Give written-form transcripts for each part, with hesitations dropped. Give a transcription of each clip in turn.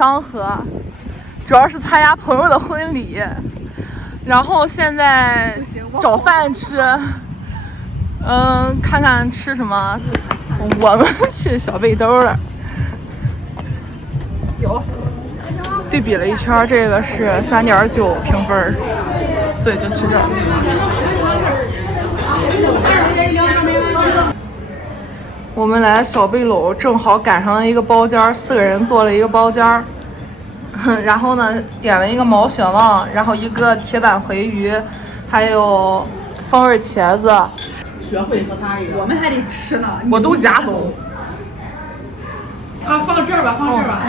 商河，主要是参加朋友的婚礼，然后现在找饭吃，看看吃什么。我们去小背兜了，有对比了一圈，这个是3.9评分，所以就去这儿。我们来小背篓，正好赶上了一个包间，4个人坐了一个包间。然后呢，点了一个毛血旺，然后一个铁板回鱼，还有风味茄子。学会和他一样，我们还得吃呢。我都夹走。啊，放这儿吧，放这儿吧。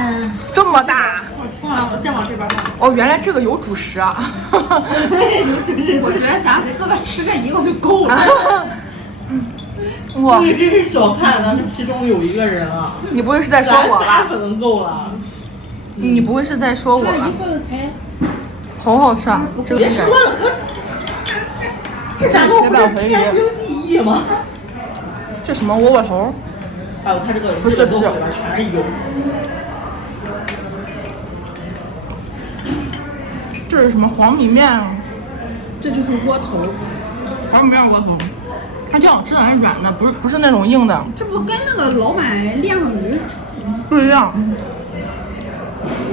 这么大。我先往这边放。哦，原来这个有主食啊。我觉得咱4个吃这一个就够了。哇，你真是小看咱们其中有一个人啊！你不会是在说我吧？可能够了。你不会是在说我吧？一份菜，好好吃啊！这个别说了，这难道不是天经地义吗？这什么窝窝头？还有它这个不是里边全是油。这是什么黄米面？这就是窝头。黄米面窝头，它这样吃的还是软的，不是那种硬的。这不跟那个老买晾上鱼不一样。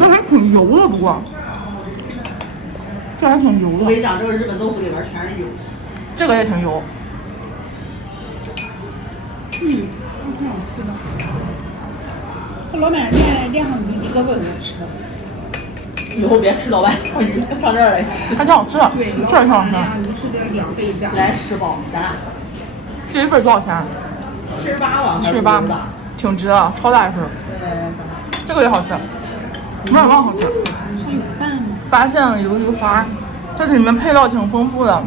那还挺油的，不过这还挺油的。我跟你讲，这个日本豆腐里边全是油。这个也挺油。挺好吃的。和老买面晾上鱼一个味儿吃。以后别吃老外的鱼，上这儿来吃。还挺好吃的，对，这儿挺好吃。晾鱼是个2倍价。来吃饱，咱俩。这一份多少钱78吧？78，挺值的，超大一份。这个也好吃，面儿旺好吃。还有蛋呢。发现了鱿鱼花，这里面配料挺丰富的，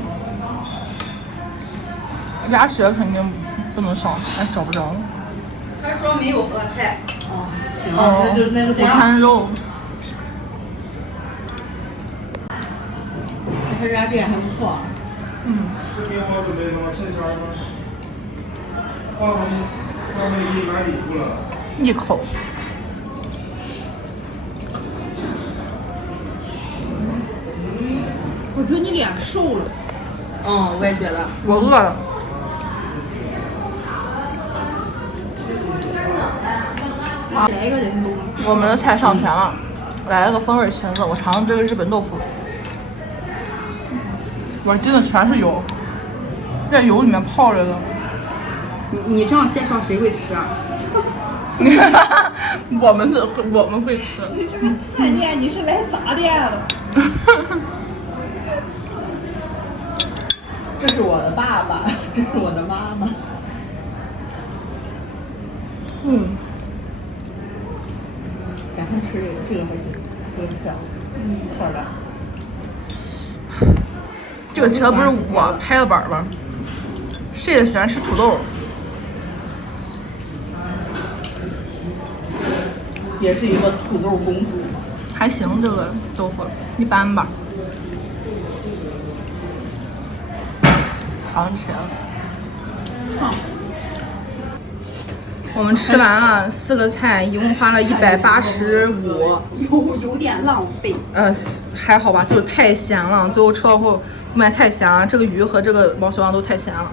鸭血肯定不能少，哎，找不着。他说没有合菜。哦，行，那就这午样。餐肉。他这家店还不错。视频好准备吗？剩钱吗？花没给你买礼物了。一口。我觉得你脸瘦了。我也觉得。我饿了。来一个人多。我们的菜上全了，来了个风味茄子，我尝尝这个日本豆腐。哇，真的全是油，在油里面泡着的。你这样介绍谁会吃啊？我们会吃。你这个饭店你是来砸店的。这是我的爸爸，这是我的妈妈。咱先吃这个还行，这个香，漂亮。这个茄子不是我拍的板吗？谁也喜欢吃土豆？也是一个土豆公主。还行，这个豆腐一般吧。尝茄子。我们吃完了4个菜，一共花了185。有点浪费。还好吧，就是太咸了，最后吃到后面太咸了，这个鱼和这个毛血旺都太咸了。